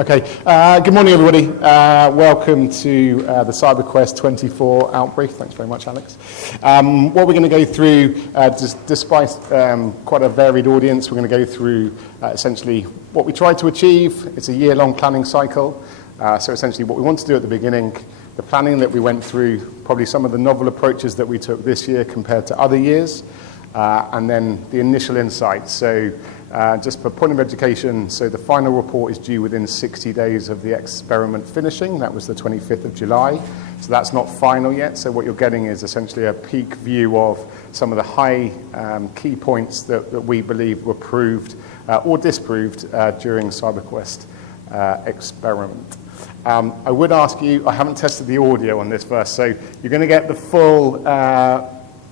Okay, good morning everybody. Welcome to the CyberQuest 24 outbrief. Thanks very much, Alex. What we're going to go through, despite quite a varied audience, we're going to go through essentially what we tried to achieve. It's a year-long planning cycle. So essentially what we want to do at the beginning, the planning that we went through, probably some of the novel approaches that we took this year compared to other years, and then the initial insights. So just for point of education, so the final report is due within 60 days of the experiment finishing. That was the 25th of July. So that's not final yet. So what you're getting is essentially a peak view of some of the high key points that we believe were proved or disproved during CyberQuest experiment. I would ask you, I haven't tested the audio on this verse, so you're going to get the full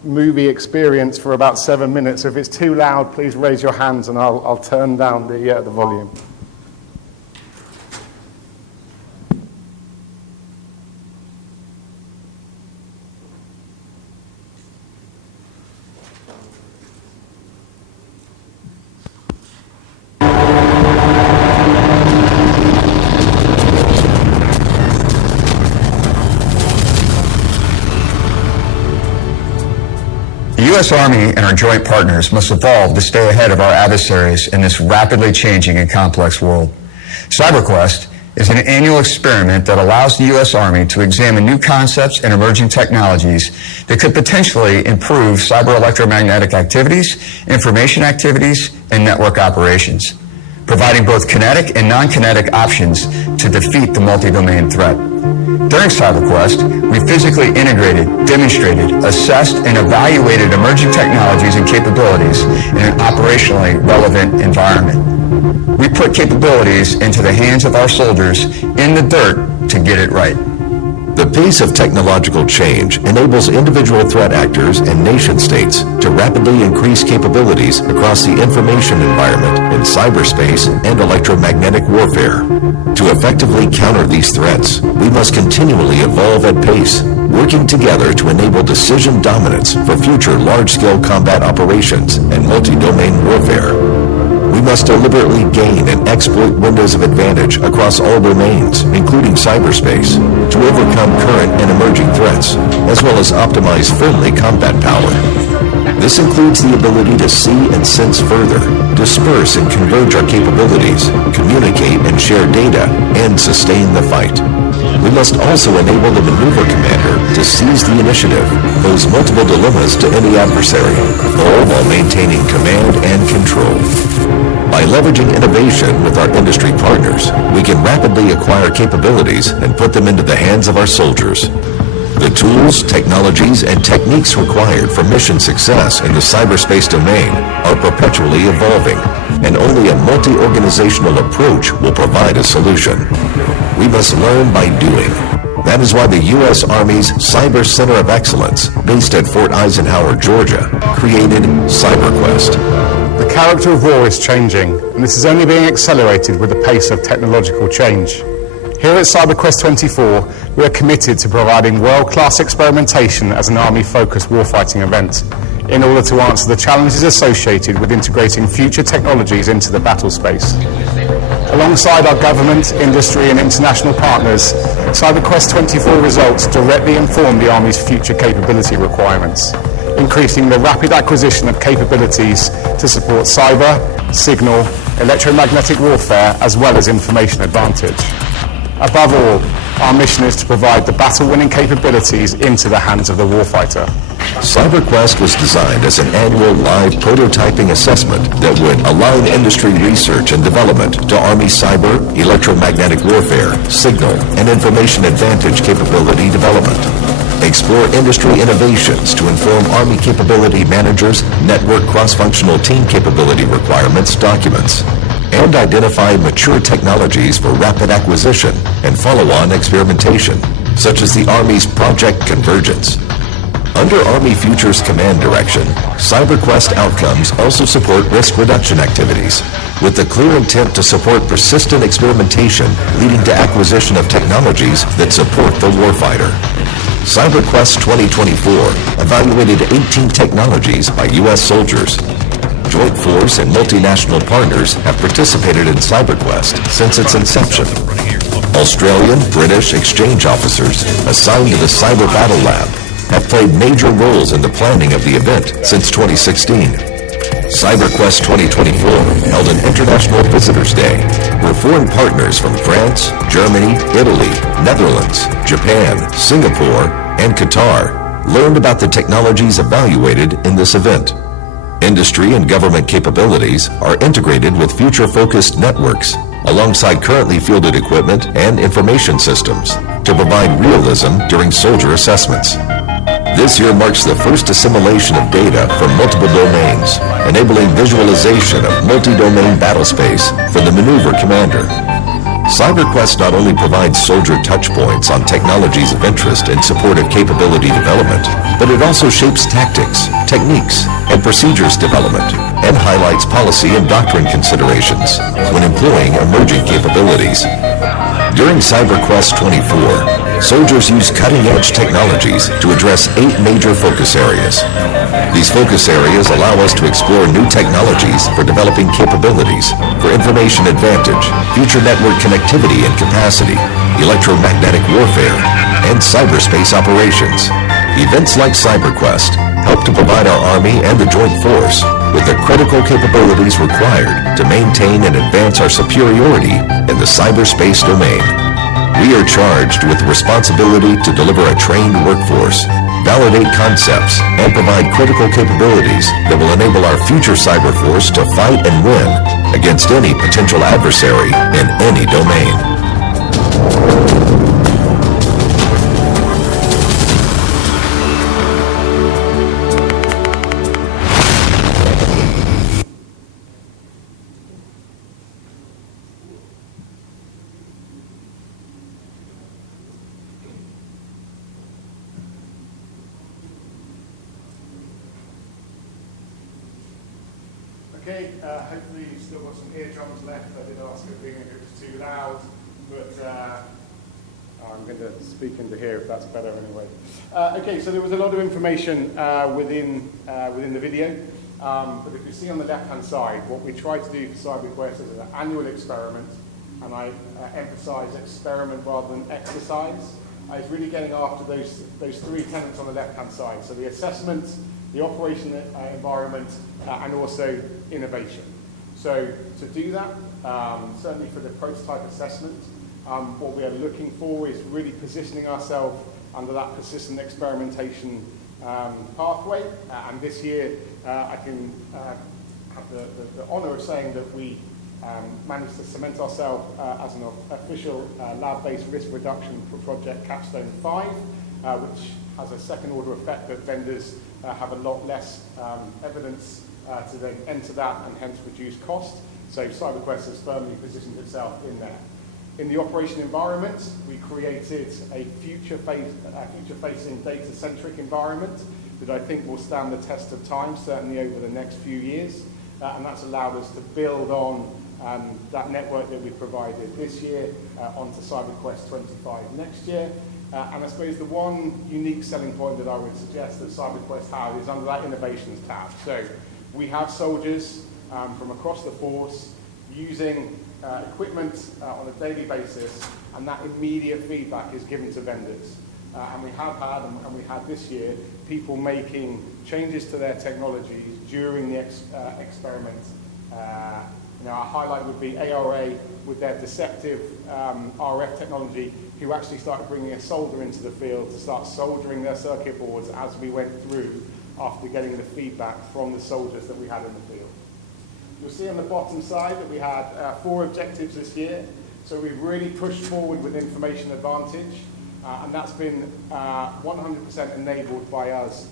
movie experience for about 7 minutes. So if it's too loud, please raise your hands and I'll turn down the volume. The U.S. Army and our joint partners must evolve to stay ahead of our adversaries in this rapidly changing and complex world. CyberQuest is an annual experiment that allows the U.S. Army to examine new concepts and emerging technologies that could potentially improve cyber electromagnetic activities, information activities, and network operations, providing both kinetic and non-kinetic options to defeat the multi-domain threat. During CyberQuest, we physically integrated, demonstrated, assessed, and evaluated emerging technologies and capabilities in an operationally relevant environment. We put capabilities into the hands of our soldiers in the dirt to get it right. The pace of technological change enables individual threat actors and nation states to rapidly increase capabilities across the information environment in cyberspace and electromagnetic warfare. To effectively counter these threats, we must continually evolve at pace, working together to enable decision dominance for future large-scale combat operations and multi-domain warfare. We must deliberately gain and exploit windows of advantage across all domains, including cyberspace, to overcome current and emerging threats, as well as optimize friendly combat power. This includes the ability to see and sense further, disperse and converge our capabilities, communicate and share data, and sustain the fight. We must also enable the maneuver commander to seize the initiative, pose multiple dilemmas to any adversary, all while maintaining command and control. By leveraging innovation with our industry partners, we can rapidly acquire capabilities and put them into the hands of our soldiers. The tools, technologies, and techniques required for mission success in the cyberspace domain are perpetually evolving, and only a multi-organizational approach will provide a solution. We must learn by doing. That is why the U.S. Army's Cyber Center of Excellence, based at Fort Eisenhower, Georgia, created CyberQuest. The character of war is changing, and this is only being accelerated with the pace of technological change. Here at CyberQuest 24, we are committed to providing world-class experimentation as an Army-focused warfighting event in order to answer the challenges associated with integrating future technologies into the battle space. Alongside our government, industry, and international partners, CyberQuest 24 results directly inform the Army's future capability requirements, increasing the rapid acquisition of capabilities to support cyber, signal, electromagnetic warfare, as well as information advantage. Above all, our mission is to provide the battle-winning capabilities into the hands of the warfighter. CyberQuest was designed as an annual live prototyping assessment that would align industry research and development to Army cyber, electromagnetic warfare, signal, and information advantage capability development. Explore industry innovations to inform Army capability managers' network cross-functional team capability requirements documents, and identify mature technologies for rapid acquisition and follow-on experimentation, such as the Army's Project Convergence. Under Army Futures Command direction, CyberQuest outcomes also support risk reduction activities, with the clear intent to support persistent experimentation leading to acquisition of technologies that support the warfighter. CyberQuest 2024 evaluated 18 technologies by U.S. soldiers. joint force and multinational partners have participated in CyberQuest since its inception. Australian, British exchange officers assigned to the Cyber Battle Lab have played major roles in the planning of the event since 2016. CyberQuest 2024 held an International Visitors Day where foreign partners from France, Germany, Italy, Netherlands, Japan, Singapore, and Qatar learned about the technologies evaluated in this event. Industry and government capabilities are integrated with future-focused networks alongside currently fielded equipment and information systems to provide realism during soldier assessments. This year marks the first assimilation of data from multiple domains, enabling visualization of multi-domain battle space for the maneuver commander. CyberQuest not only provides soldier touchpoints on technologies of interest in support of capability development, but it also shapes tactics, techniques, and procedures development, and highlights policy and doctrine considerations when employing emerging capabilities. During CyberQuest 24, soldiers use cutting-edge technologies to address 8 major focus areas. These focus areas allow us to explore new technologies for developing capabilities for information advantage, future network connectivity and capacity, electromagnetic warfare, and cyberspace operations. Events like CyberQuest help to provide our Army and the Joint Force with the critical capabilities required to maintain and advance our superiority in the cyberspace domain. We are charged with the responsibility to deliver a trained workforce, validate concepts, and provide critical capabilities that will enable our future cyber force to fight and win against any potential adversary in any domain. Okay, hopefully you've still got some eardrums left. I did ask if it was too loud, but I'm going to speak into here if that's better anyway. Okay, so there was a lot of information within the video, but if you see on the left-hand side, what we try to do for CyberQuest is an annual experiment, and I emphasize experiment rather than exercise. It's really getting after those 3 tenets on the left-hand side. So the assessment, the operation environment, and also innovation. So to do that, certainly for the prototype assessment, what we are looking for is really positioning ourselves under that persistent experimentation pathway. And this year, I can have the honor of saying that we managed to cement ourselves as an official lab-based risk reduction for Project Capstone 5, which has a second-order effect that vendors have a lot less evidence to then enter that and hence reduce cost. So CyberQuest has firmly positioned itself in there. In the operation environment, we created a future-facing data-centric environment that I think will stand the test of time, certainly over the next few years. And that's allowed us to build on that network that we provided this year onto CyberQuest 25 next year. And I suppose the one unique selling point that I would suggest that CyberQuest has is under that innovations tab. So we have soldiers from across the force using equipment on a daily basis, and that immediate feedback is given to vendors. And we have had, and we had this year, people making changes to their technologies during the experiment. Our highlight would be ARA with their deceptive RF technology, who actually started bringing a solder into the field to start soldering their circuit boards as we went through after getting the feedback from the soldiers that we had in the field. You'll see on the bottom side that we had 4 objectives this year. So we've really pushed forward with information advantage, and that's been 100% enabled by us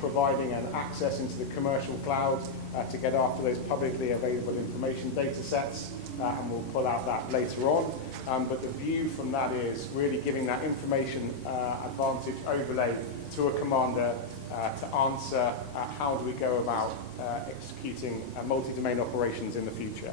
providing an access into the commercial cloud to get after those publicly available information data sets, and we'll pull out that later on. But the view from that is really giving that information advantage overlay to a commander to answer how do we go about executing multi-domain operations in the future.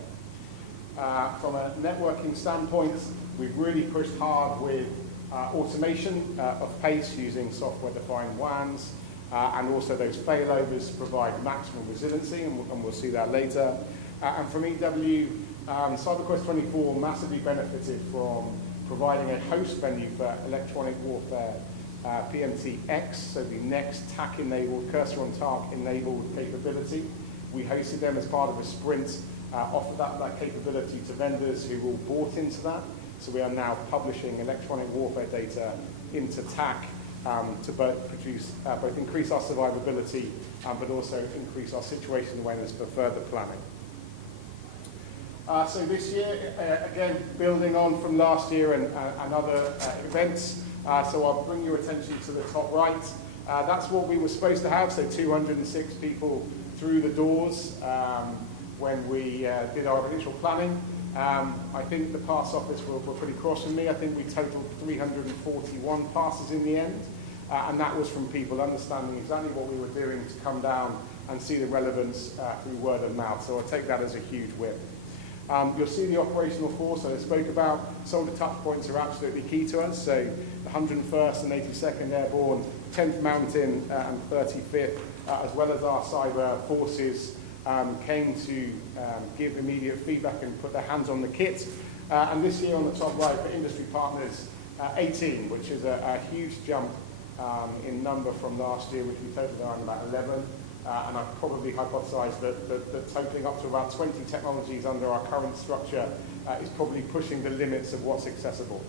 From a networking standpoint, we've really pushed hard with automation of pace using software-defined WANs. and also those failovers provide maximum resiliency, and we'll see that later. And from EW, CyberQuest 24 massively benefited from providing a host venue for electronic warfare PMT-X, so the next TAC-enabled, cursor-on-target-enabled capability. We hosted them as part of a sprint, offered that capability to vendors who all bought into that. So we are now publishing electronic warfare data into TAC to both increase our survivability, but also increase our situation awareness for further planning. So this year, again, building on from last year and other events, so I'll bring your attention to the top right. That's what we were supposed to have, so 206 people through the doors when we did our initial planning. I think the pass office were pretty cross with me. I think we totaled 341 passes in the end, and that was from people understanding exactly what we were doing to come down and see the relevance through word of mouth. So I take that as a huge win. You'll see the operational force I spoke about. Soldier touch points are absolutely key to us. So the 101st and 82nd Airborne, 10th Mountain and 35th, as well as our cyber forces, came to give immediate feedback and put their hands on the kit. And this year on the top right for industry partners, 18, which is a huge jump in number from last year, which we totaled around about 11. And I've probably hypothesized that totaling up to about 20 technologies under our current structure is probably pushing the limits of what's accessible.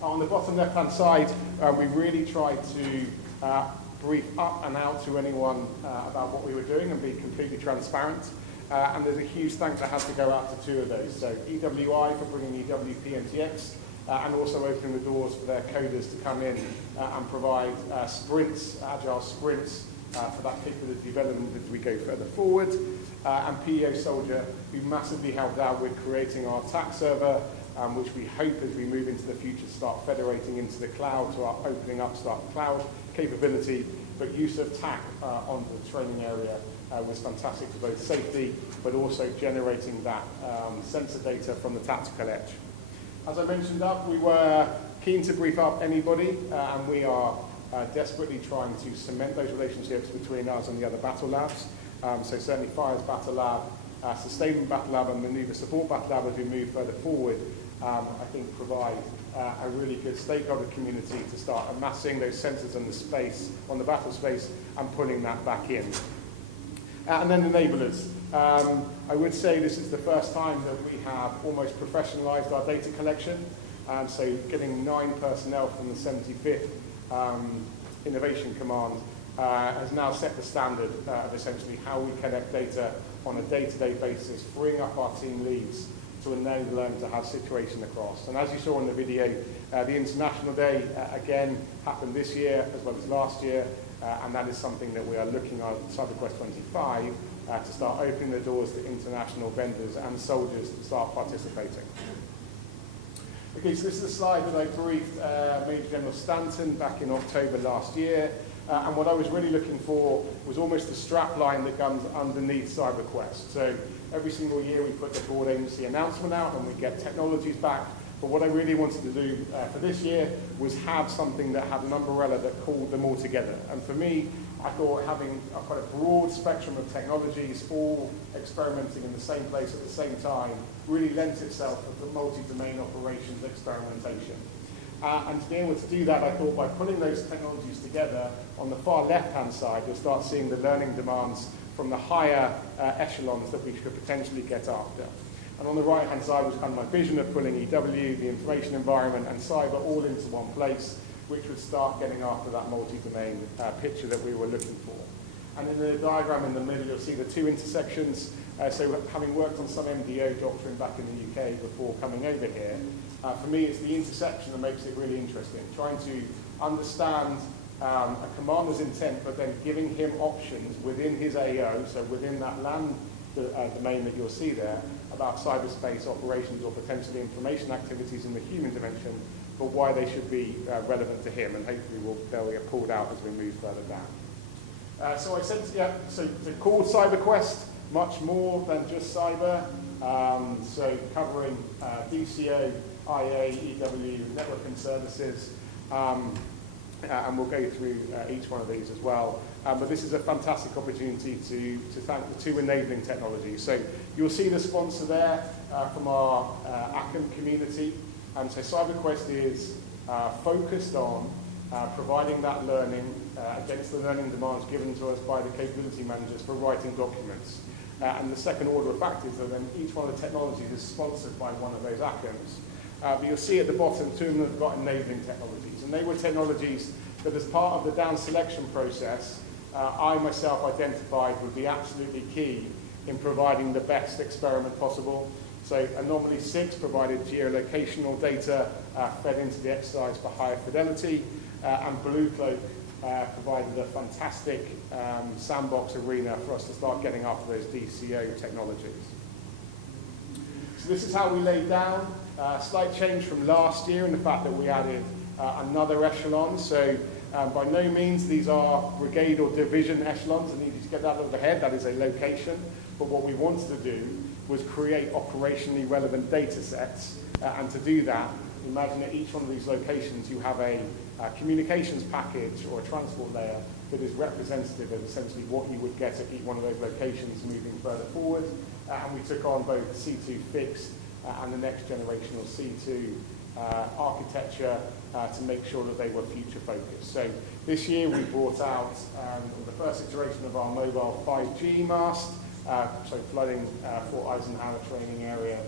On the bottom left-hand side, we really tried to brief up and out to anyone about what we were doing and be completely transparent. And there's a huge thanks that has to go out to two of those. So EWI for bringing EW PMTX and also opening the doors for their coders to come in and provide sprints, agile sprints, for that capability development as we go further forward. And PEO Soldier, who massively helped out with creating our TAC server, which we hope as we move into the future start federating into the cloud to our opening up start cloud capability. But use of TAC on the training area was fantastic for both safety, but also generating that sensor data from the tactical edge. As I mentioned up, we were keen to brief up anybody, and we are desperately trying to cement those relationships between us and the other battle labs. So certainly Fire's Battle Lab, Sustainment Battle Lab and Maneuver Support Battle Lab as we move further forward, I think provide a really good stakeholder community to start amassing those sensors in the space, on the battle space, and pulling that back in. And then enablers. I would say this is the first time that we have almost professionalized our data collection. So getting 9 personnel from the 75th Innovation Command has now set the standard of essentially how we collect data on a day-to-day basis, freeing up our team leads to enable them to have situation across. And as you saw in the video, the International Day again happened this year as well as last year, and that is something that we are looking at CyberQuest 25 to start opening the doors to international vendors and soldiers to start participating. Okay, so this is a slide that I briefed Major General Stanton back in October last year, and what I was really looking for was almost the strap line that comes underneath CyberQuest. So every single year we put the board agency announcement out and we get technologies back, but what I really wanted to do for this year was have something that had an umbrella that called them all together. And for me, I thought having quite a broad spectrum of technologies all experimenting in the same place at the same time really lent itself to multi-domain operations experimentation. And to be able to do that, I thought by putting those technologies together, on the far left-hand side, you'll start seeing the learning demands from the higher echelons that we could potentially get after. And on the right-hand side was kind of my vision of pulling EW, the information environment, and cyber all into one place, which would start getting after that multi-domain picture that we were looking for. And in the diagram in the middle, you'll see the two intersections. So having worked on some MDO doctrine back in the UK before coming over here, for me it's the intersection that makes it really interesting, trying to understand a commander's intent, but then giving him options within his AO, so within that land domain that you'll see there, about cyberspace operations or potentially information activities in the human dimension, but why they should be relevant to him, and hopefully they'll get pulled out as we move further down. So I said, so called CyberQuest, much more than just cyber, so covering DCO, IA, EW, networking services, and we'll go through each one of these as well. But this is a fantastic opportunity to thank the two enabling technologies. So you'll see the sponsor there from our ACAM community. So CyberQuest is focused on providing that learning against the learning demands given to us by the capability managers for writing documents. And the second order of fact is that then each one of the technologies is sponsored by one of those ACAMs. But you'll see at the bottom, two of them have got enabling technologies. And they were technologies that as part of the down selection process, I myself identified would be absolutely key in providing the best experiment possible. So Anomaly 6 provided geolocational data fed into the exercise for higher fidelity, and Blue Cloak provided a fantastic sandbox arena for us to start getting after those DCO technologies. So this is how we laid down. Slight change from last year in the fact that we added another echelon. So by no means these are brigade or division echelons. I need you to get that out of the head. That is a location. But what we wanted to do was create operationally relevant data sets. And to do that, imagine at each one of these locations you have a communications package or a transport layer that is representative of essentially what you would get at each one of those locations moving further forward. And we took on both C2 fixed and the next generational C2 architecture to make sure that they were future focused. So this year we brought out the first iteration of our mobile 5G mast, so flooding Fort Eisenhower training area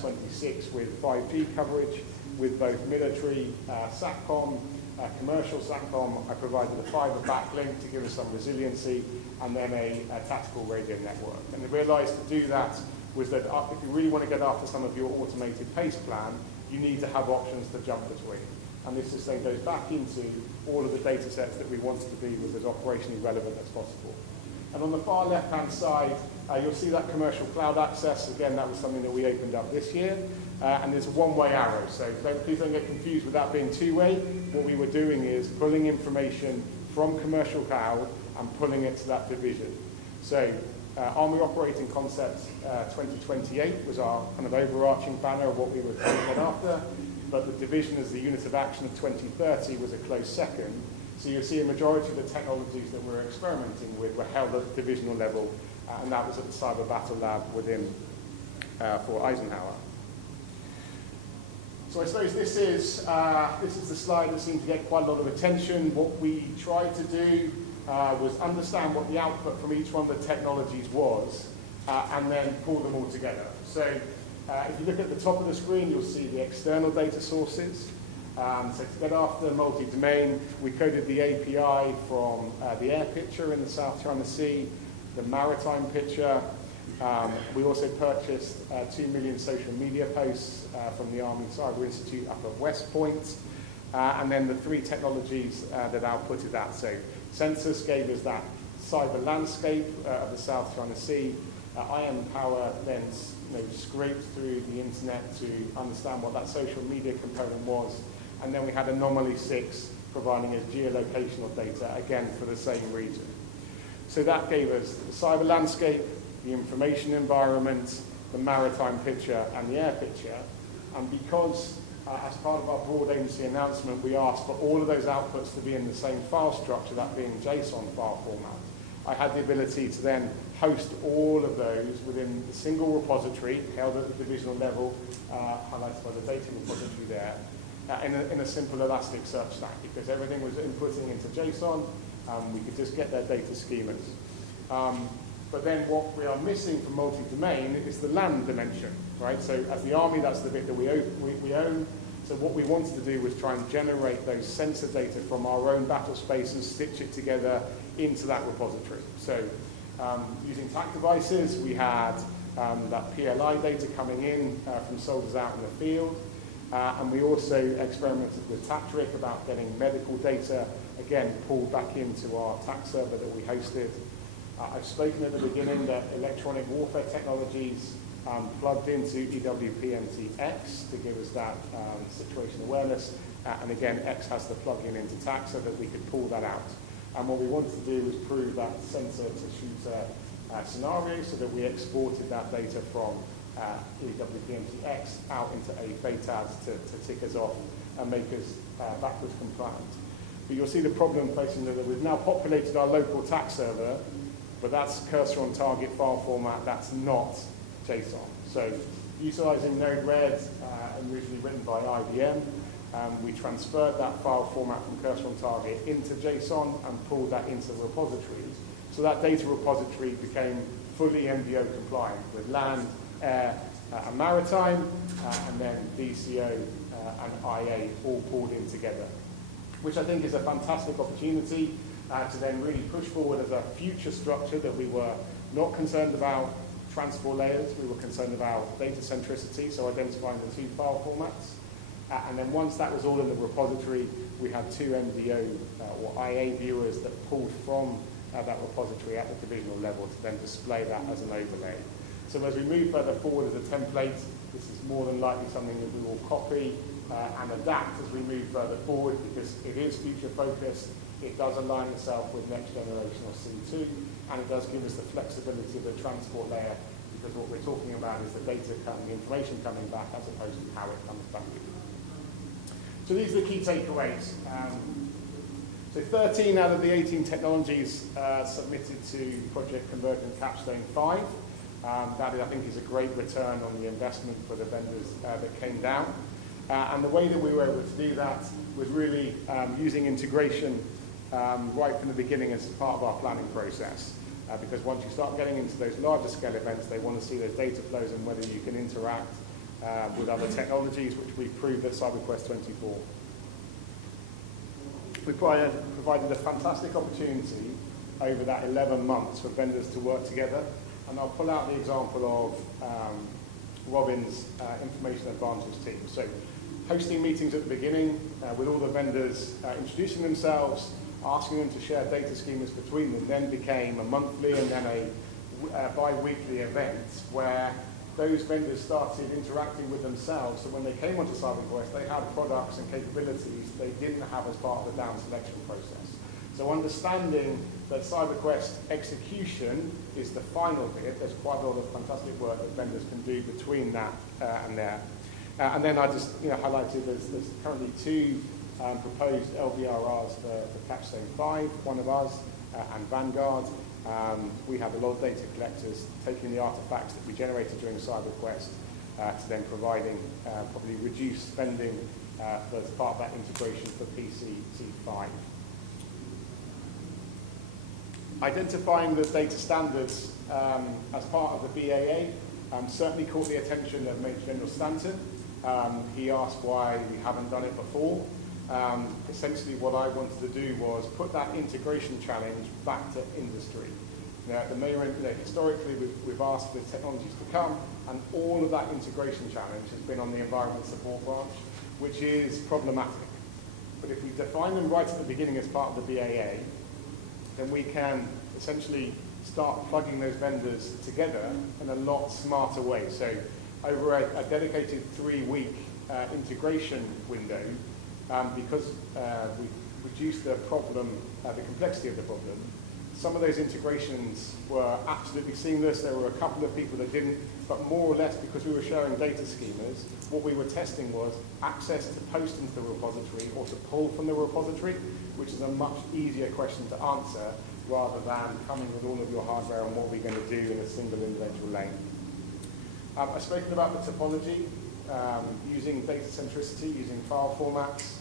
26 with 5G coverage with both military SATCOM, commercial SATCOM. I provided a fiber backlink to give us some resiliency, and then a tactical radio network. And I realized to do that was that if you really want to get after some of your automated pace plan, you need to have options to jump between. And this is then goes back into all of the data sets that we wanted to be with as operationally relevant as possible. And on the far left-hand side, you'll see that commercial cloud access. Again, that was something that we opened up this year. And there's a one-way arrow, so please don't get confused with that being two-way. What we were doing is pulling information from commercial cloud and pulling it to that division. So Army Operating Concepts 2028 was our kind of overarching banner of what we were trying to get after, but the division as the unit of action of 2030 was a close second. So you'll see a majority of the technologies that we're experimenting with were held at the divisional level, and that was at the Cyber Battle Lab within Fort Eisenhower. So I suppose this is the slide that seemed to get quite a lot of attention. What we tried to do was understand what the output from each one of the technologies was, and then pull them all together. So if you look at the top of the screen, you'll see the external data sources. So to get after multi-domain, we coded the API from the air picture in the South China Sea, the maritime picture. We also purchased 2 million social media posts from the Army Cyber Institute up at West Point. And then the three technologies that outputted that. So Census gave us that cyber landscape of the South China Sea. IM Power then scraped through the internet to understand what that social media component was. And then we had Anomaly 6 providing us geolocational data, again, for the same region. So that gave us the cyber landscape, the information environment, the maritime picture, and the air picture. And because, as part of our broad agency announcement, we asked for all of those outputs to be in the same file structure, that being JSON file format, I had the ability to then host all of those within a single repository held at the divisional level, highlighted by the data repository there, in a simple Elasticsearch stack, because everything was inputting into JSON. We could just get their data schemas. But then what we are missing from multi-domain is the land dimension, right? So as the Army, that's the bit that we own. So what we wanted to do was try and generate those sensor data from our own battle space and stitch it together into that repository. So using TAC devices, we had that PLI data coming in from soldiers out in the field. And we also experimented with TACTRIC about getting medical data, again, pulled back into our TAC server that we hosted. I've spoken at the beginning that electronic warfare technologies plugged into EWPMT-X to give us that situation awareness. And again, X has the plug-in into TAC so that we could pull that out. And what we wanted to do was prove that sensor to shooter scenario so that we exported that data from EWPMT-X out into a FATAD to tick us off and make us backwards compliant. But you'll see the problem facing that we've now populated our local TAC server, but that's cursor on target file format, that's not JSON. So utilizing Node-RED, originally written by IBM, we transferred that file format from cursor on target into JSON and pulled that into the repositories. So that data repository became fully MDO compliant with land, air, and maritime, and then DCO and IA all pulled in together, which I think is a fantastic opportunity to then really push forward as a future structure that we were not concerned about transport layers, we were concerned about data centricity, so identifying the two file formats. And then once that was all in the repository, we had two MDO or IA viewers that pulled from that repository at the divisional level to then display that as an overlay. So as we move further forward as a template, this is more than likely something that we will copy and adapt as we move further forward, because it is future focused, it does align itself with next generation or C2, and it does give us the flexibility of the transport layer, because what we're talking about is the data coming, the information coming back, as opposed to how it comes back. So these are the key takeaways. So 13 out of the 18 technologies submitted to Project Convergent Capstone 5. That, I think, is a great return on the investment for the vendors that came down. And the way that we were able to do that was really using integration right from the beginning as part of our planning process. Because once you start getting into those larger scale events, they want to see those data flows and whether you can interact with other technologies, which we proved at CyberQuest 24. We provided a fantastic opportunity over that 11 months for vendors to work together. And I'll pull out the example of Robin's Information Advantage team. So hosting meetings at the beginning with all the vendors introducing themselves, asking them to share data schemas between them, then became a monthly and then a bi-weekly event where those vendors started interacting with themselves. So when they came onto CyberQuest, they had products and capabilities they didn't have as part of the down selection process. So understanding that CyberQuest execution is the final bit, there's quite a lot of fantastic work that vendors can do between that and there. And then I just highlighted there's currently two proposed LVRRs for Capstone 5, one of us and Vanguard. We have a lot of data collectors taking the artifacts that we generated during CyberQuest to then providing probably reduced spending as part of that integration for PC-C5. Identifying the data standards as part of the BAA certainly caught the attention of Major General Stanton. He asked why we haven't done it before. Essentially what I wanted to do was put that integration challenge back to industry. Now, at the moment, historically we've asked for technologies to come, and all of that integration challenge has been on the environment support branch, which is problematic. But if we define them right at the beginning as part of the BAA, then we can essentially start plugging those vendors together in a lot smarter way. So over a dedicated 3-week integration window, because we reduced the problem, the complexity of the problem, some of those integrations were absolutely seamless. There were a couple of people that didn't, but more or less because we were sharing data schemas, what we were testing was access to post into the repository or to pull from the repository, which is a much easier question to answer rather than coming with all of your hardware and what we're going to do in a single individual lane. I've spoken about the topology, using data centricity, using file formats,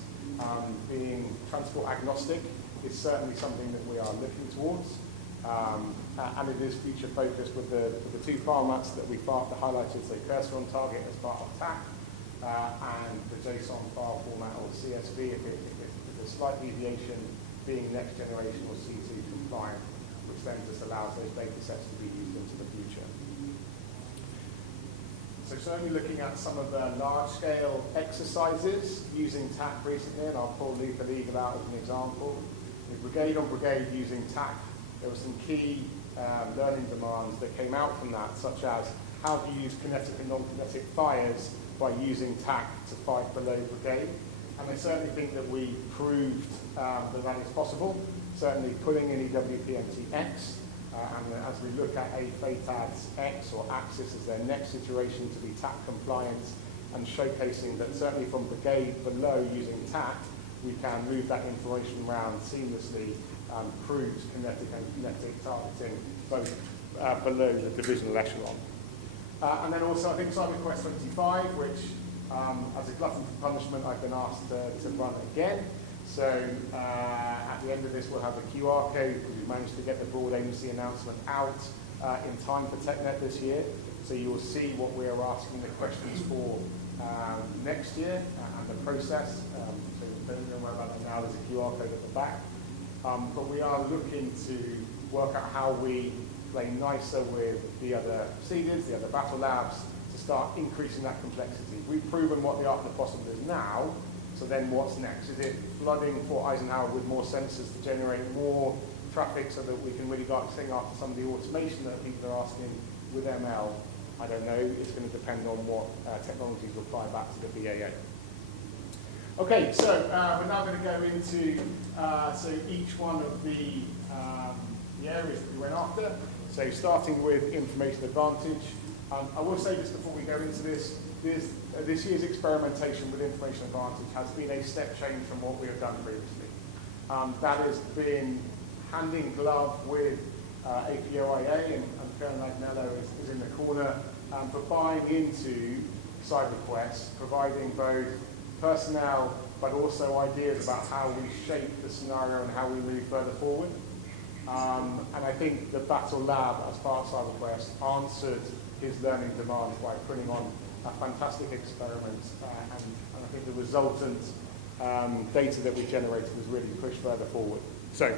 being transport agnostic is certainly something that we are looking towards. And it is future focused with the two formats that we highlighted, so cursor on target as part of TAC, and the JSON file format or CSV if a slight deviation being next generation or C2 compliant, which then just allows those data sets to be used into the future. So certainly looking at some of the large-scale exercises using TAC recently, and I'll pull Leap and Eagle out as an example. With brigade on brigade using TAC, there were some key learning demands that came out from that, such as how to use kinetic and non-kinetic fires by using TAC to fight below brigade. And I certainly think that we proved that is possible, certainly putting in EWPMT-X, and as we look at AFATADS X or Axis as their next iteration to be TAC compliant, and showcasing that certainly from brigade below using TAC, we can move that information around seamlessly, proves kinetic and kinetic targeting both below the divisional echelon. And then also I think CyberQuest 25, which as a glutton for punishment I've been asked to run again. So at the end of this we'll have a QR code because we've managed to get the broad agency announcement out in time for TechNet this year. So you'll see what we are asking the questions for next year and the process. So don't worry about that now, there's a QR code at the back. But we are looking to work out how we play nicer with the other seeders, the other battle labs, to start increasing that complexity. We've proven what the art of the possible is now, so then what's next? Is it flooding Fort Eisenhower with more sensors to generate more traffic so that we can really go after some of the automation that people are asking with ML? I don't know. It's going to depend on what technologies apply back to the BAA. Okay, so we're now going to go into so each one of the areas that we went after. So starting with information advantage. I will say just before we go into this year's experimentation with information advantage has been a step change from what we have done previously. That has been hand in glove with APOIA, and Colonel Agnello is in the corner for buying into CyberQuest, providing both personnel but also ideas about how we shape the scenario and how we move further forward. And I think the Battle Lab, as part of CyberQuest, answered his learning demands by putting on a fantastic experiment, and I think the resultant data that we generated was really pushed further forward. So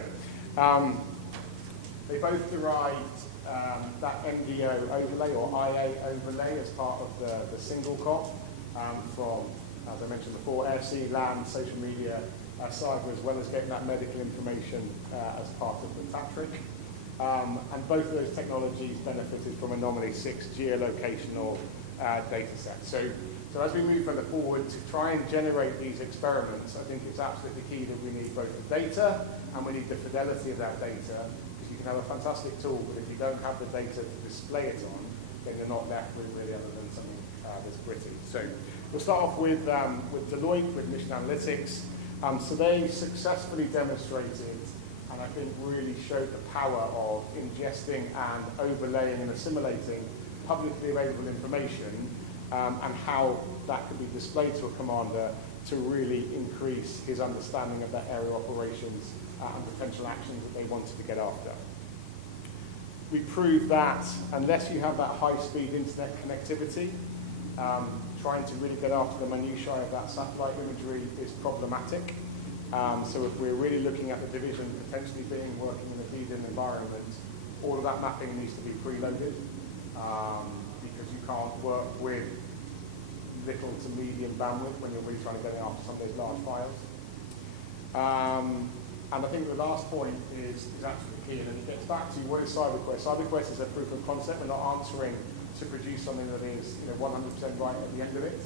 they both derived that MDO overlay or IA overlay as part of the single COP from, as I mentioned before, air, sea, land, social media, cyber, as well as getting that medical information as part of the TATRIC. And both of those technologies benefited from anomaly 6 geolocational data sets. So as we move further forward to try and generate these experiments, I think it's absolutely key that we need both the data and we need the fidelity of that data, because you can have a fantastic tool, but if you don't have the data to display it on, then you're not left with really other than something that's gritty. So we'll start off with Deloitte, with Mission Analytics. So they successfully demonstrated, and I think really showed the power of ingesting and overlaying and assimilating publicly available information and how that could be displayed to a commander to really increase his understanding of that area operations and potential actions that they wanted to get after. We proved that unless you have that high-speed internet connectivity, trying to really get after the minutiae of that satellite imagery is problematic. So if we're really looking at the division potentially being working in a BDIN environment, all of that mapping needs to be preloaded because you can't work with little to medium bandwidth when you're really trying to get after some of those large files. And I think the last point is absolutely key, and it gets back to what is CyberQuest. CyberQuest is a proof of concept. We're not answering to produce something that is 100% right at the end of it.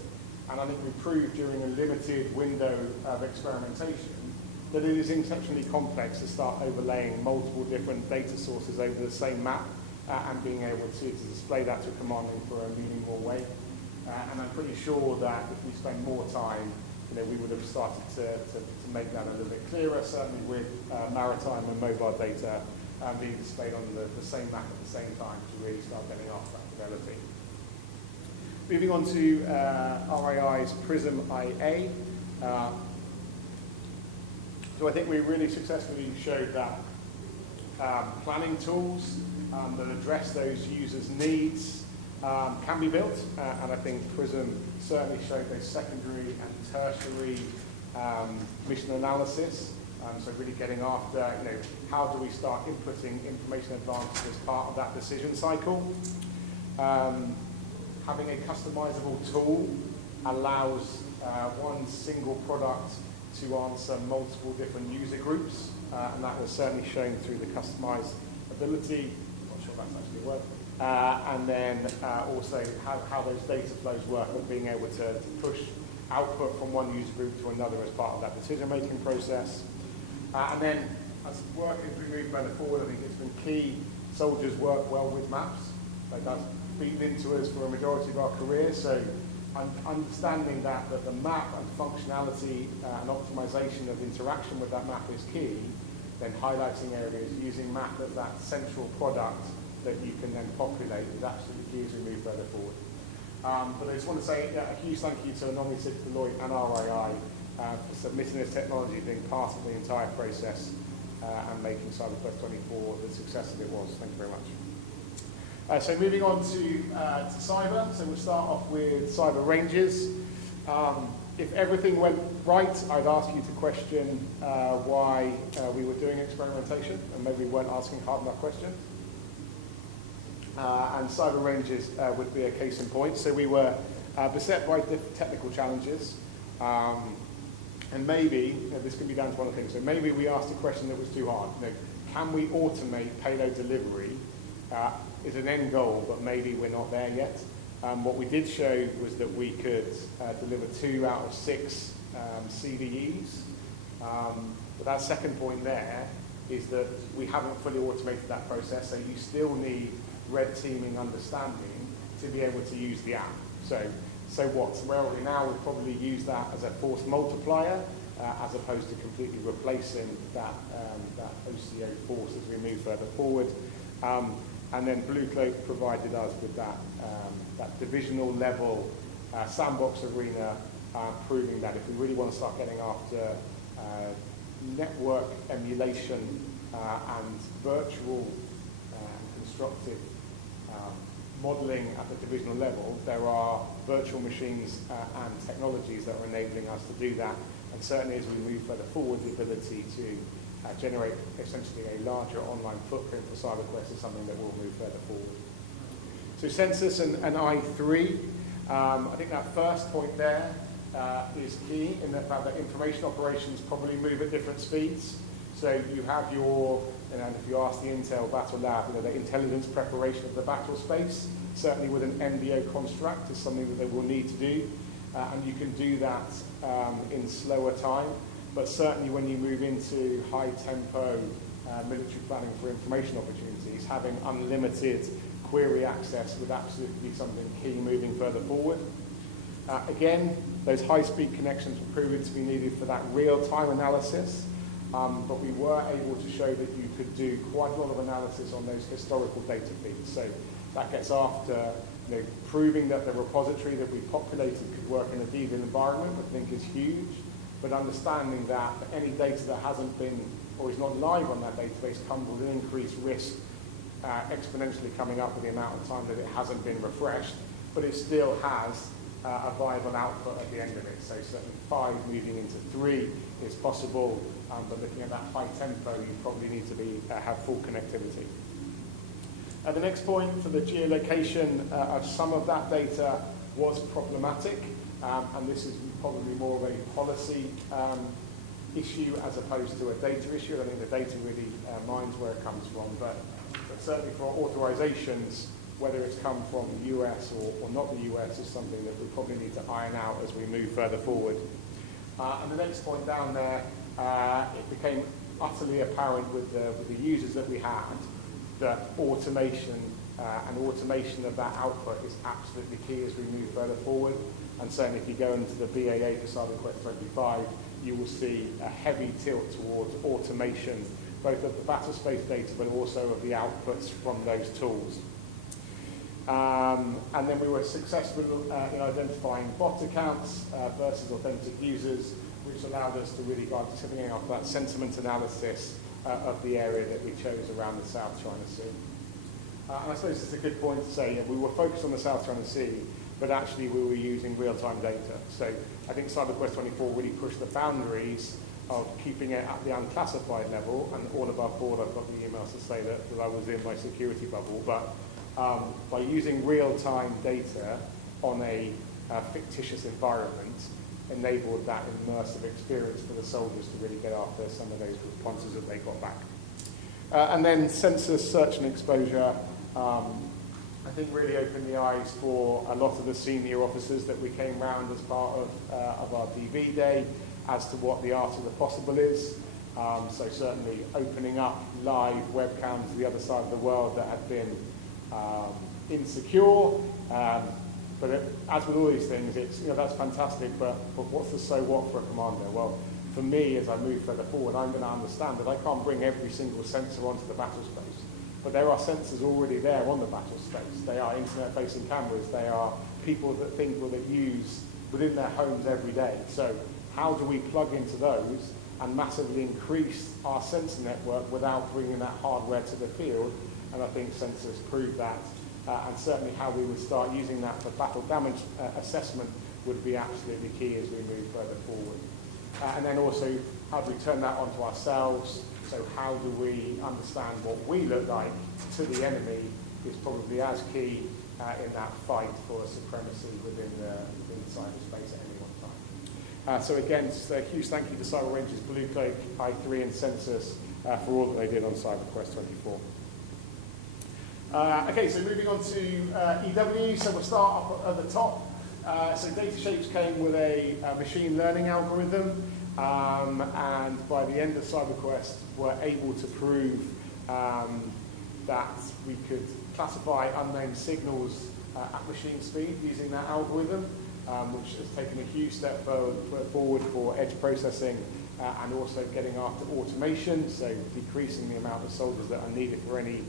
And I think we proved during a limited window of experimentation that it is exceptionally complex to start overlaying multiple different data sources over the same map and being able to display that to commanding for a meaningful way. And I'm pretty sure that if we spend more time, we would have started to make that a little bit clearer, certainly with maritime and mobile data being displayed on the same map at the same time to really start getting after that fidelity. Moving on to RII's PRISM IA. So I think we really successfully showed that planning tools that address those users' needs can be built, and I think PRISM certainly showed those secondary and tertiary mission analysis. So really getting after, how do we start inputting information advantage as part of that decision cycle. Having a customizable tool allows one single product to answer multiple different user groups, and that was certainly shown through the customized ability. I'm not sure that's actually a word. And then also how those data flows work of being able to push output from one user group to another as part of that decision-making process. And then as we move further forward, I think it's been key soldiers work well with maps. Like that's beaten into us for a majority of our career. So understanding that the map and functionality and optimization of interaction with that map is key, then highlighting areas, using map as that central product that you can then populate is absolutely key as we move further forward. But I just want to say a huge thank you to Anomaly 6 Deloitte and RII for submitting this technology, being part of the entire process and making CyberQuest 24 the success that it was. Thank you very much. So moving on to cyber. So we'll start off with cyber ranges. If everything went right, I'd ask you to question why we were doing experimentation and maybe we weren't asking hard enough questions. And cyber ranges would be a case in point. So we were beset by technical challenges. And maybe, this could be down to one of the things, so maybe we asked a question that was too hard. Can we automate payload delivery? Is an end goal, but maybe we're not there yet. What we did show was that we could deliver 2 out of 6 CVEs. But that second point there is that we haven't fully automated that process, so you still need red teaming understanding to be able to use the app. So what? Well, now we've probably used that as a force multiplier as opposed to completely replacing that OCO force as we move further forward. And then Blue Cloak provided us with that divisional level sandbox arena, proving that if we really want to start getting after network emulation and virtual constructive modeling at the divisional level, there are virtual machines and technologies that are enabling us to do that. And certainly as we move further forward, the ability to generate essentially a larger online footprint for CyberQuest is something that will move further forward. So Census and I3, I think that first point there is key in the fact that information operations probably move at different speeds. So you have your, and if you ask the Intel Battle Lab, the intelligence preparation of the battle space, certainly with an MBO construct is something that they will need to do. And you can do that in slower time. But certainly when you move into high tempo military planning for information opportunities, having unlimited query access would absolutely be something key moving further forward. Again, those high-speed connections were proven to be needed for that real-time analysis, but we were able to show that you could do quite a lot of analysis on those historical data feeds. So that gets after proving that the repository that we populated could work in a Debian environment, I think is huge, but understanding that any data that hasn't been or is not live on that database comes with an increased risk exponentially coming up with the amount of time that it hasn't been refreshed, but it still has a viable output at the end of it. So certainly 5 moving into 3 is possible, but looking at that high tempo, you probably need to have full connectivity. The next point for the geolocation of some of that data was problematic, and this is probably more of a policy issue as opposed to a data issue. I think the data really minds where it comes from, but certainly for authorizations, whether it's come from the US or not the US, is something that we probably need to iron out as we move further forward. And the next point down there, it became utterly apparent with the users that we had that automation and automation of that output is absolutely key as we move further forward. And certainly if you go into the BAA for CyberQuest 25, you will see a heavy tilt towards automation, both of the battle space data, but also of the outputs from those tools. And then we were successful in identifying bot accounts versus authentic users, which allowed us to really go tipping off that sentiment analysis of the area that we chose around the South China Sea. And I suppose it's a good point to say, we were focused on the South China Sea, but actually we were using real-time data. So I think CyberQuest 24 really pushed the boundaries of keeping it at the unclassified level, and all above board I've got the emails to say that I was in my security bubble, but by using real-time data on a fictitious environment enabled that immersive experience for the soldiers to really get after some of those responses that they got back. And then census, search and exposure, I think really opened the eyes for a lot of the senior officers that we came round as part of our DV day as to what the art of the possible is. So certainly opening up live webcams to the other side of the world that had been insecure, But as with all these things, it's, that's fantastic, but what's the so what for a commander? Well, for me, as I move further forward, I'm going to understand that I can't bring every single sensor onto the battle space. But there are sensors already there on the battle space. They are internet-facing cameras. They are people that use within their homes every day. So how do we plug into those and massively increase our sensor network without bringing that hardware to the field? And I think sensors prove that. And certainly how we would start using that for battle damage assessment would be absolutely key as we move further forward. And then also, how do we turn that onto ourselves? So how do we understand what we look like to the enemy is probably as key in that fight for supremacy within cyberspace at any one time. So again, just a huge thank you to Cyber Range's Blue Cloak, I3 and Census for all that they did on CyberQuest 24. Okay, so moving on to EW, so we'll start up at the top. So Data Shapes came with a machine learning algorithm, and by the end of CyberQuest, we're able to prove that we could classify unknown signals at machine speed using that algorithm, which has taken a huge step forward for edge processing and also getting after automation, so decreasing the amount of soldiers that are needed for any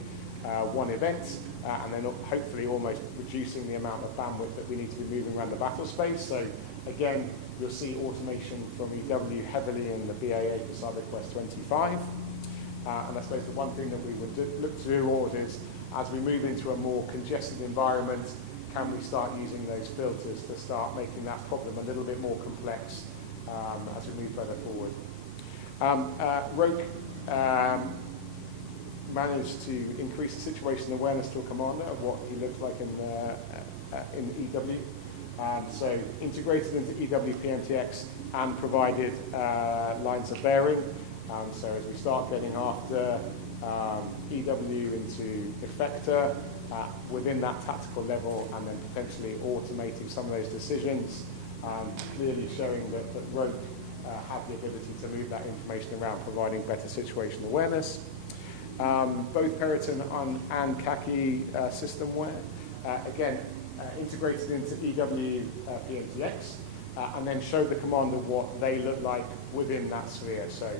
one event, and then hopefully almost reducing the amount of bandwidth that we need to be moving around the battle space. So again, you'll see automation from EW heavily in the BAA for CyberQuest 25. And I suppose the one thing that we would look to do is, as we move into a more congested environment, can we start using those filters to start making that problem a little bit more complex as we move further forward. Roke managed to increase the situation awareness to a commander of what he looked like in EW. So integrated into EW PMTX and provided lines of bearing. So as we start getting after EW into effector within that tactical level and then potentially automating some of those decisions, clearly showing that Roke have the ability to move that information around, providing better situational awareness. Both Periton and Kaki systemware, again, integrated into EW PMTX, and then showed the commander what they look like within that sphere. So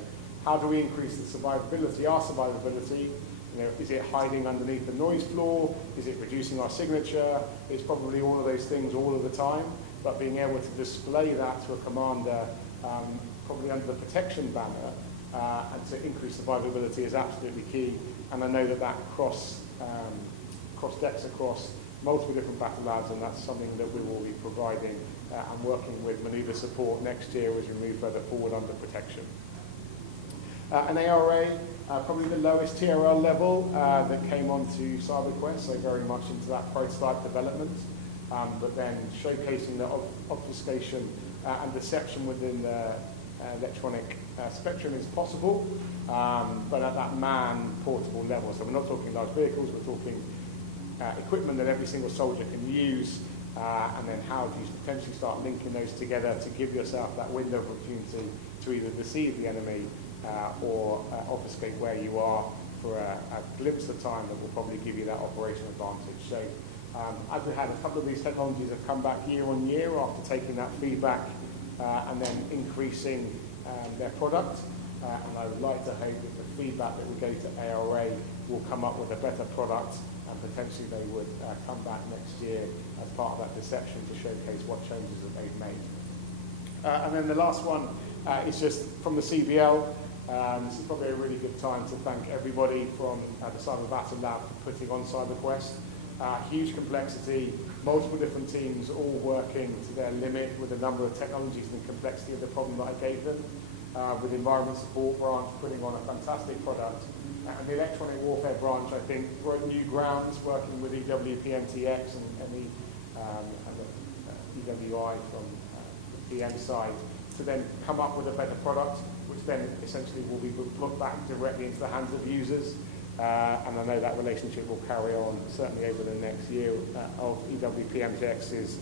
how do we increase the survivability, our survivability? Is it hiding underneath the noise floor? Is it reducing our signature? It's probably all of those things all of the time, but being able to display that to a commander, probably under the protection banner, and to increase survivability is absolutely key. And I know that cross decks across multiple different battle labs, and that's something that we will be providing and working with manoeuvre support next year as we move further forward under protection. An ARA, probably the lowest TRL level that came onto CyberQuest, so very much into that prototype development, but then showcasing the obfuscation and deception within the electronic spectrum is possible, but at that man-portable level. So we're not talking large vehicles, we're talking equipment that every single soldier can use, and then how do you potentially start linking those together to give yourself that window of opportunity to either deceive the enemy or obfuscate where you are for a glimpse of time that will probably give you that operational advantage. So as we had, a couple of these technologies have come back year on year after taking that feedback and then increasing their product. And I would like to hope that the feedback that we go to ARA will come up with a better product, and potentially they would come back next year as part of that deception to showcase what changes that they've made. And then the last one is just from the CBL. This is probably a really good time to thank everybody from the Cyber Battle Lab for putting on CyberQuest. Huge complexity, multiple different teams all working to their limit with a number of technologies and the complexity of the problem that I gave them. With the Environment Support branch putting on a fantastic product. And the Electronic Warfare branch, I think, broke new grounds working with EW PMTX and the EWI from the PM side to then come up with a better product, which then essentially will be put back directly into the hands of users. And I know that relationship will carry on certainly over the next year of EW PMTX's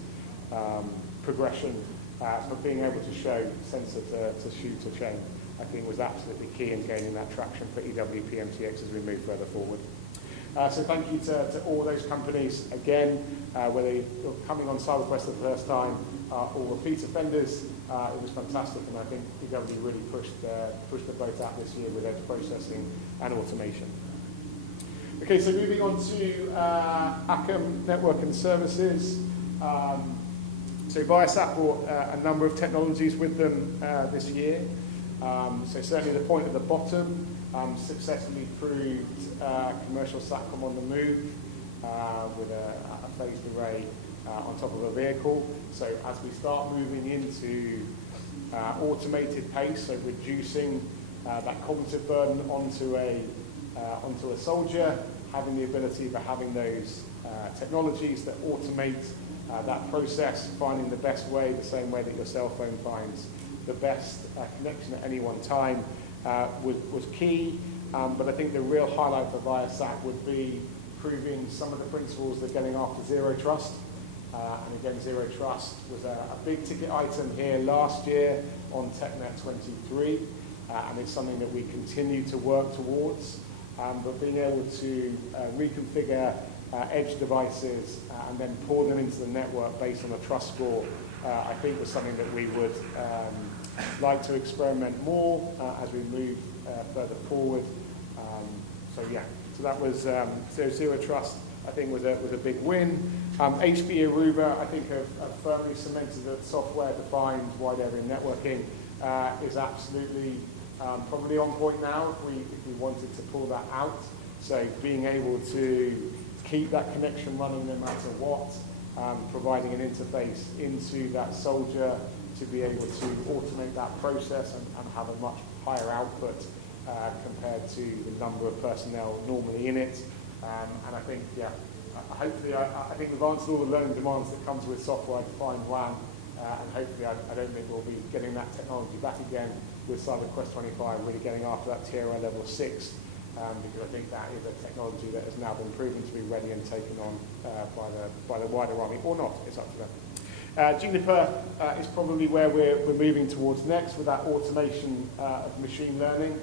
progression. But being able to show sensor to shoot to chain, I think was absolutely key in gaining that traction for EW PMTX as we move further forward. So thank you to all those companies again, whether you're coming on CyberQuest for the first time or repeat offenders. It was fantastic, and I think PW really pushed the boat out this year with edge processing and automation. Okay, so moving on to ACM Network and Services. So Viasat brought a number of technologies with them this year. So certainly the point at the bottom successfully proved commercial SATCOM on the move with a phased array on top of a vehicle. So as we start moving into automated pace, so reducing that cognitive burden onto a soldier, having the ability for having those technologies that automate that process, finding the best way, the same way that your cell phone finds the best connection at any one time, was key. But I think the real highlight for Viasat would be proving some of the principles they're getting after zero trust. And again, zero trust was a big ticket item here last year on TechNet 23, and it's something that we continue to work towards. But being able to reconfigure edge devices and then pour them into the network based on a trust score, I think was something that we would like to experiment more as we move further forward. So that was zero trust. I think was a big win. HP Aruba, I think, have firmly cemented that software-defined wide area networking is absolutely probably on point now if we wanted to pull that out. So being able to keep that connection running no matter what, providing an interface into that soldier to be able to automate that process and have a much higher output compared to the number of personnel normally in it. And I think, hopefully, I think we've answered all the learning demands that comes with software-defined WAN, and hopefully I don't think we'll be getting that technology back again with CyberQuest 25, really getting after that TRL level 6, because I think that is a technology that has now been proven to be ready and taken on by the wider army, or not, it's up to them. Juniper is probably where we're moving towards next with that automation of machine learning.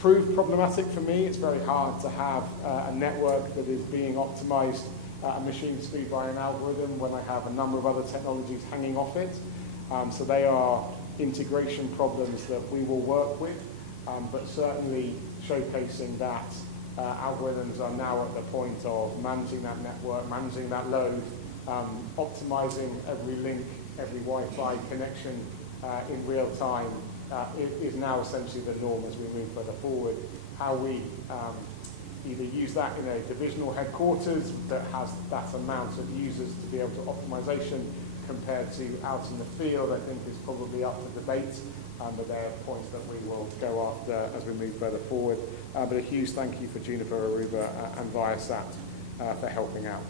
Proved problematic for me. It's very hard to have a network that is being optimized at machine speed by an algorithm when I have a number of other technologies hanging off it. So they are integration problems that we will work with, but certainly showcasing that algorithms are now at the point of managing that network, managing that load, optimizing every link, every Wi-Fi connection in real time. It is now essentially the norm as we move further forward. How we either use that in a divisional headquarters that has that amount of users to be able to optimization compared to out in the field, I think is probably up for debate, but there are points that we will go after as we move further forward. But a huge thank you for Juniper, Aruba and Viasat for helping out.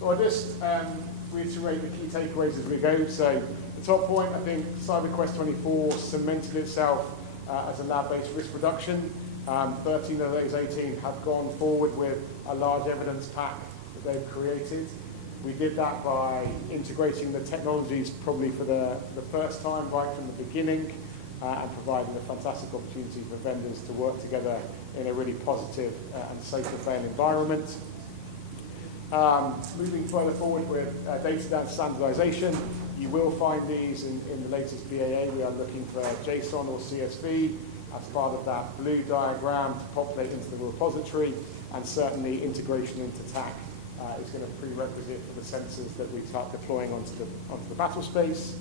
So I'll just reiterate the key takeaways as we go. So the top point, I think CyberQuest 24 cemented itself as a lab-based risk reduction. 13 of those 18 have gone forward with a large evidence pack that they've created. We did that by integrating the technologies probably for the first time right from the beginning and providing a fantastic opportunity for vendors to work together in a really positive and safe-to-fail environment. Moving further forward with data standardization, you will find these in the latest BAA. We are looking for JSON or CSV as part of that blue diagram to populate into the repository, and certainly integration into TAC is going to be prerequisite for the sensors that we start deploying onto the battle space.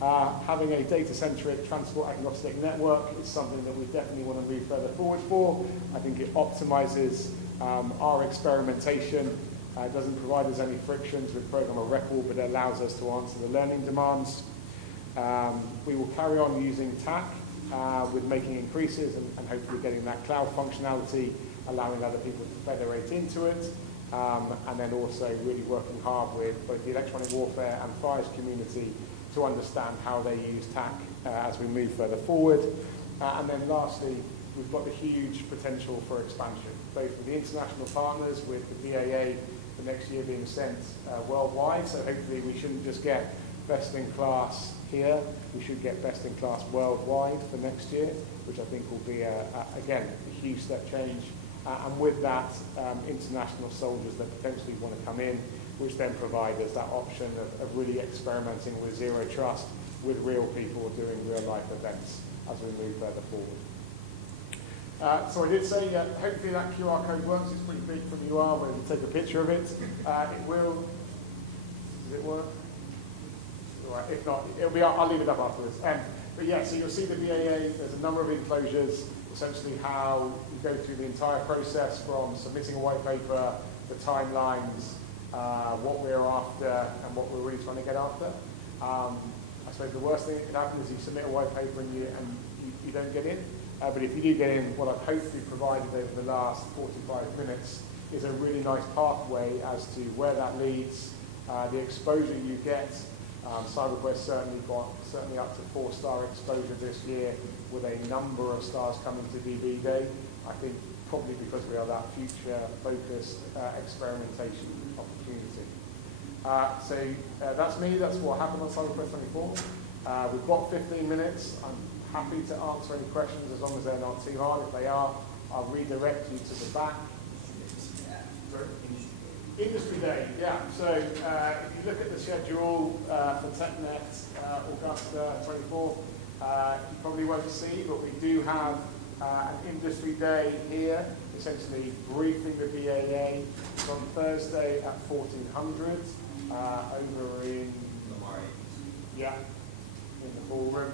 Having a data-centric transport agnostic network is something that we definitely want to move further forward for. I think it optimizes our experimentation. It doesn't provide us any frictions with program of record, but it allows us to answer the learning demands. We will carry on using TAC with making increases and hopefully getting that cloud functionality, allowing other people to federate into it, and then also really working hard with both the electronic warfare and fires community to understand how they use TAC as we move further forward. And then lastly, we've got the huge potential for expansion, both with the international partners, with the BAA for next year being sent worldwide. So hopefully we shouldn't just get best in class here, we should get best in class worldwide for next year, which I think will be, again, a huge step change and with that, international soldiers that potentially want to come in, which then provide us that option of really experimenting with zero trust with real people doing real life events as we move further forward. So I did say, hopefully that QR code works. It's pretty big from UR, but if you take a picture of it, it will. Does it work? All right, if not, it'll be. I'll leave it up afterwards. But yeah, so you'll see the BAA. There's a number of enclosures. Essentially, how you go through the entire process from submitting a white paper, the timelines, what we're after, and what we're really trying to get after. I suppose the worst thing that can happen is you submit a white paper and you don't get in. But if you do get in, what I've hopefully provided over the last 45 minutes is a really nice pathway as to where that leads, the exposure you get. CyberQuest certainly up to 4-star exposure this year, with a number of stars coming to DB Day. I think probably because we are that future-focused experimentation opportunity. So that's me. That's what happened on CyberQuest 24. We've got 15 minutes. I'm happy to answer any questions as long as they're not too hard. If they are, I'll redirect you to the back. Industry Day, yeah. So if you look at the schedule for TechNet Augusta 24, you probably won't see, but we do have an Industry Day here, essentially briefing the BAA. It's on Thursday at 1400 over in in the ballroom.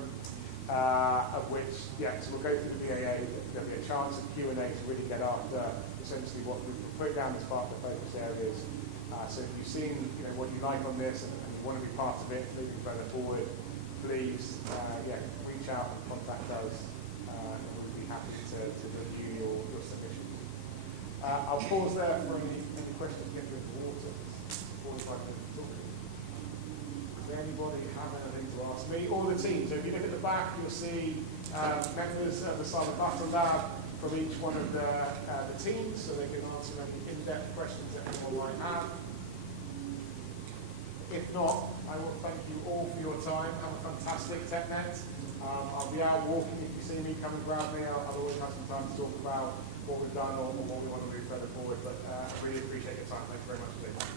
Of which, so we'll go through the BAA. There'll be a chance of Q&A to really get after essentially what we've put down as part of the focus areas. So if you've seen what you like on this and you want to be part of it, moving further forward, please reach out and contact us, and we'll be happy to review your submission. I'll pause there for any questions. Get drink of water. 45 minutes talking. Does anybody have anything to ask me or the team? So if you look at the back, you'll see members of the Cyber Battle Lab from each one of the teams, so they can answer any in-depth questions that anyone might have. If not, I will thank you all for your time. Have a fantastic TechNet. I'll be out walking. If you see me, come and grab me. I'll always have some time to talk about what we've done or what we want to move further forward. But I really appreciate your time. Thank you very much today.